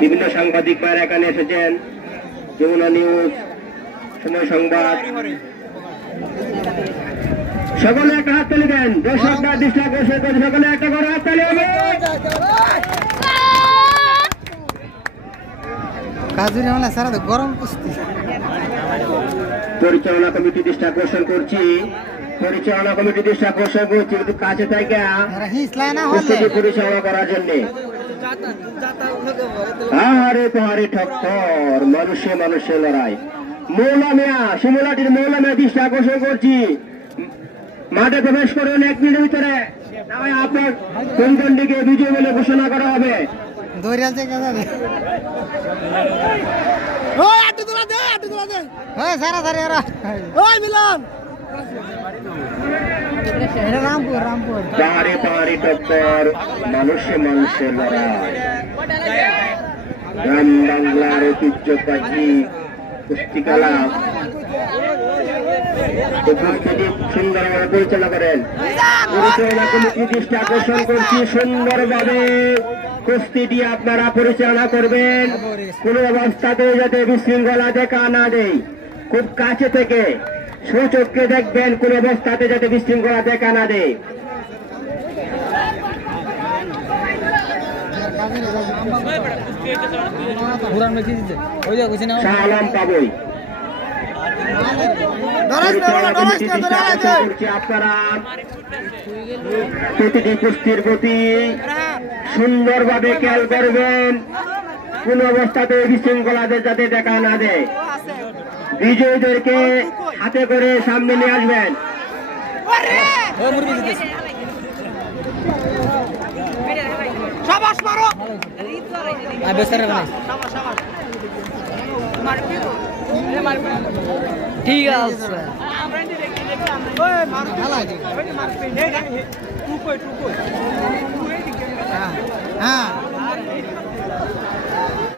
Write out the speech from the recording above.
বিভিন্ন সাংবাদিক ভাইরা এখানে এসেছেন। যমুনা নিউজ সময় সংবাদ। সকলে একটা হাত তালি দেন। দর্শকরা দৃষ্টি আকর্ষণ করে সকলে একটা করে হাত তালি হবে কাজুরি হলে সারা গরম কুস্তি। পরিচালনা কমিটি দৃষ্টি আকর্ষণ করছি। পরিচালনা কমিটি দৃষ্টি করছি কিন্তু কাছে থেকে পরিচালনা করার জন্য। আহারে পাহাড়ে ঠক্কর মানুষে মানুষের লড়াই। মৌলা মিয়া শিমলাটির মৌলা মিয়া দৃষ্টি আকর্ষণ করছি। মাঠে প্রবেশ করুন এক মিনিটের ভিতরে। না আপনার কোন কোন দিকে বিজয় বলে ঘোষণা করা হবে? দৌড়াল থেকে যাবে ওই আটু তোলা দে আটু তোলা দে। ওই সারা সারি ওরা ওই মিলন। পাহাড়ে পাহাড়ে টক্কর মানুষে মানুষের লড়াই। গ্রাম বাংলার ঐতিহ্যবাহী উপস্থিতি সুন্দরভাবে পরিচালনা করেন। দৃষ্টি আকর্ষণ করছি, সুন্দরভাবে কুস্তিটি আপনারা পরিচালনা করবেন। কোনো অবস্থাতে যাতে বিশৃঙ্খলা দেখা না দেয় খুব কাছে থেকে সূচককে দেখবেন কোন অবস্থাতে যাতে বিশৃঙ্খলা দেখা না দেয়। আপনারা। প্রতিটি কুস্তির প্রতি সুন্দরভাবে খেয়াল করবেন। কোন অবস্থাতে বিশৃঙ্খলাদের যাতে দেখা না দেয়। বিজয়ীদেরকে হাতে করে সামনে নিয়ে আসবেন। মারো! ঠিক আছে। টুকো হ্যাঁ।